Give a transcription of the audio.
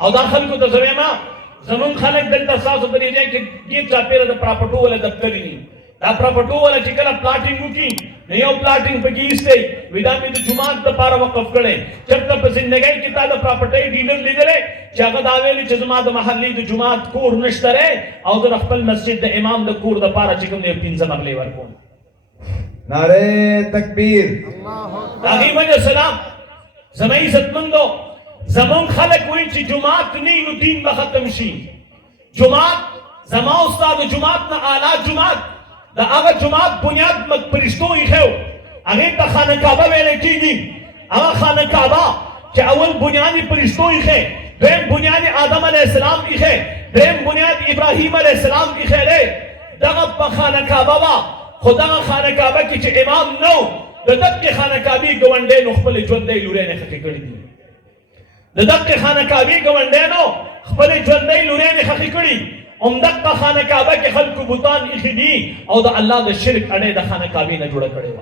او دا خلکو ته زویما زمون خلک دلته تاسو په دې ځای کې دې چاپیره د پراپرټو ولا دفتر ني دا پراپرټو ولا چې کله پلاټینګ وکي نو یو پلاټینګ پکې ایسته ودا مې د جمعات لپاره وقف کړي چرته په ژوندۍ کې تا د پراپرټي ډیلر لیدلې چې هغه دا ویلي چې زما د محلي د جمعات کور نشته او د خپل مسجد د امام د کور د پاره چې کوم نه 15 مغلي ورکوم نعرہ تکبیر داغي وجه سلام زما عزتمندو زمون خلک وایي چې جمعات نه نو دین به ختم شي جمعات زما استاد جمعات نه اعلی جمعات دا هغه جمعات بنیاد مک پرشتو یې خو هغه ته خانه کعبه ویل کېږي هغه خانه کعبه چې اول بنیاد پرشتو یې خو دیم بنیاد آدم علیه السلام یې خو دیم بنیاد ابراهیم علیه السلام یې خو دغه په خانه کعبه وا خدا خانه کعبه کې چې امام نو د دغه خانه کعبه ګوندې نو خپل ژوندې لوري نه خکې کړې دي د دغه خانه کعبه ګوندې نو خپل ژوندې لوري نه خکې کړې دغه خانه کعبه کې خلکو بوتان ایښي دي او د الله د شرک اړې د خانه کعبه نه جوړه کړې و